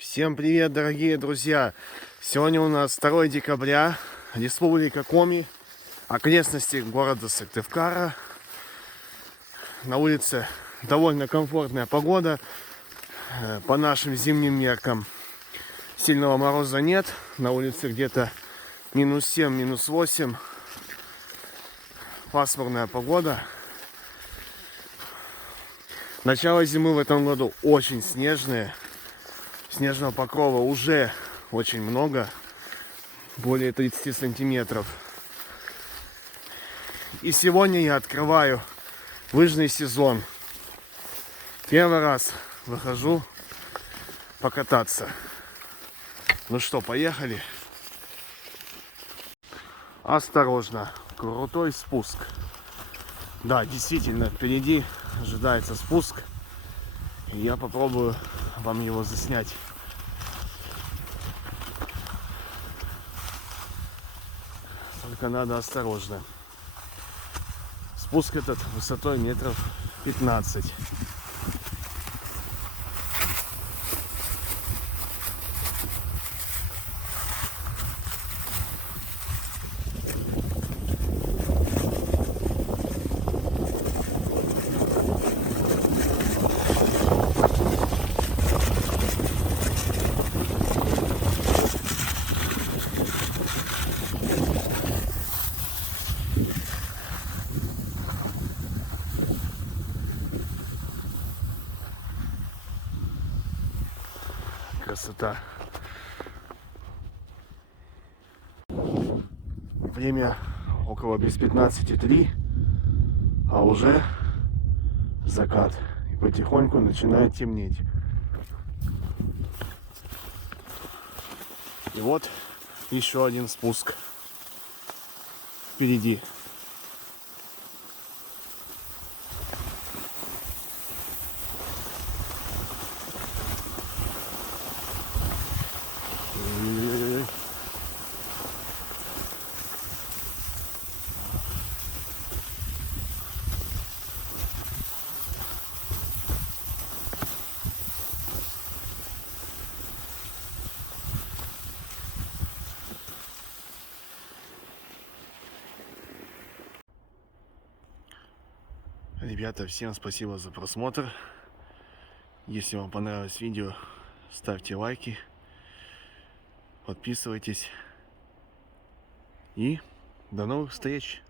Всем привет, дорогие друзья! Сегодня у нас 2 декабря, Республика Коми, окрестности города Сыктывкара. На улице довольно комфортная погода, по нашим зимним меркам. Сильного мороза нет, на улице где-то -7, -8. Пасмурная погода. Начало зимы в этом году очень снежное. Снежного покрова уже очень много, более 30 сантиметров. И сегодня я открываю лыжный сезон. Первый раз выхожу покататься. Ну что, поехали? Осторожно, крутой спуск. Да, действительно, впереди ожидается спуск. И я попробую вам его заснять. Только надо осторожно. Спуск этот высотой метров 15. Красота. Время около без 15:03, а уже закат. И потихоньку начинает темнеть. И вот еще один спуск впереди. Ой-ой-ой. Ребята, всем спасибо за просмотр. Если вам понравилось видео, ставьте лайки, подписывайтесь. И до новых встреч!